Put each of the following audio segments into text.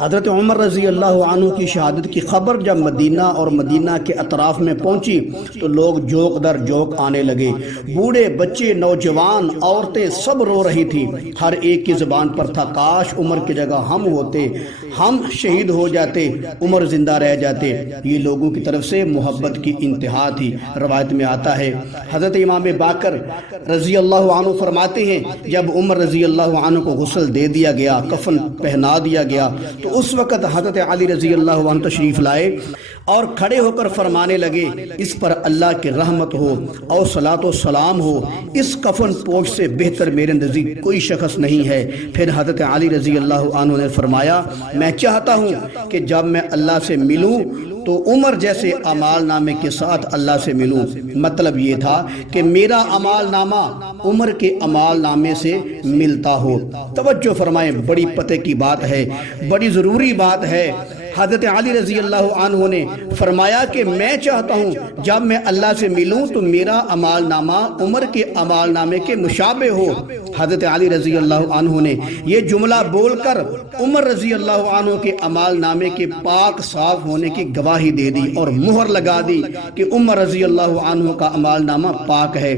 حضرت عمر رضی اللہ عنہ کی شہادت کی خبر جب مدینہ اور مدینہ کے اطراف میں پہنچی تو لوگ جوک در جوک آنے لگے، بوڑھے بچے نوجوان عورتیں سب رو رہی تھیں۔ ہر ایک کی زبان پر تھا کاش عمر کی جگہ ہم ہوتے، ہم شہید ہو جاتے، عمر زندہ رہ جاتے۔ یہ لوگوں کی طرف سے محبت کی انتہا تھی۔ روایت میں آتا ہے حضرت امام باقر رضی اللہ عنہ فرماتے ہیں جب عمر رضی اللہ عنہ کو غسل دے دیا گیا، کفن پہنا دیا گیا، تو اس وقت حضرت علی رضی اللہ عنہ تشریف لائے اور کھڑے ہو کر فرمانے لگے اس پر اللہ کی رحمت ہو اور صلاۃ و سلام ہو، اس کفن پوش سے بہتر میرے نزدیک کوئی شخص نہیں ہے۔ پھر حضرت علی رضی اللہ عنہ نے فرمایا میں چاہتا ہوں کہ جب میں اللہ سے ملوں تو عمر جیسے اعمال نامے کے ساتھ اللہ سے ملوں۔ مطلب یہ تھا کہ میرا اعمال نامہ عمر کے اعمال نامے سے ملتا ہو۔ توجہ فرمائیں، بڑی پتے کی بات ہے، بڑی ضروری بات ہے۔ حضرت علی رضی اللہ عنہ نے فرمایا کہ میں چاہتا ہوں جب میں اللہ سے ملوں تو میرا اعمال نامہ عمر کے اعمال نامے کے مشابہ ہو۔ حضرت علی رضی اللہ عنہ نے یہ جملہ بول کر عمر رضی اللہ عنہ کے اعمال نامے کے پاک صاف ہونے کی گواہی دے دی اور مہر لگا دی کہ عمر رضی اللہ عنہ کا اعمال نامہ پاک ہے۔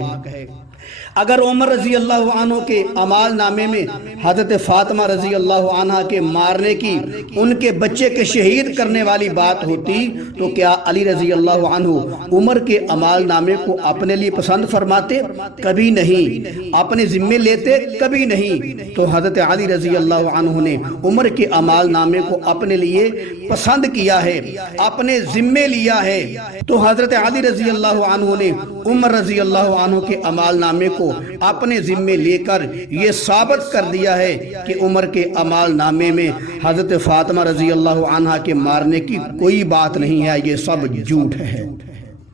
اگر عمر رضی اللہ عنہ کے اعمال نامے میں حضرت فاطمہ رضی اللہ عنہ کے مارنے کی، ان کے بچے کے شہید کرنے والی بات ہوتی تو کیا علی رضی اللہ عنہ عمر کے اعمال نامے کو اپنے لیے پسند فرماتے؟ کبھی نہیں۔ اپنے ذمے لیتے؟ کبھی نہیں۔ تو حضرت علی رضی اللہ عنہ نے عمر کے اعمال نامے کو اپنے لیے پسند کیا ہے، اپنے ذمے لیا ہے۔ تو حضرت علی رضی اللہ عنہ نے عمر رضی اللہ عنہ کے اعمال نامے کو اپنے ذمے لے کر یہ ثابت کر دیا ہے کہ عمر کے اعمال نامے میں حضرت فاطمہ رضی اللہ عنہ کے مارنے کی کوئی بات نہیں ہے، یہ سب جھوٹ ہے۔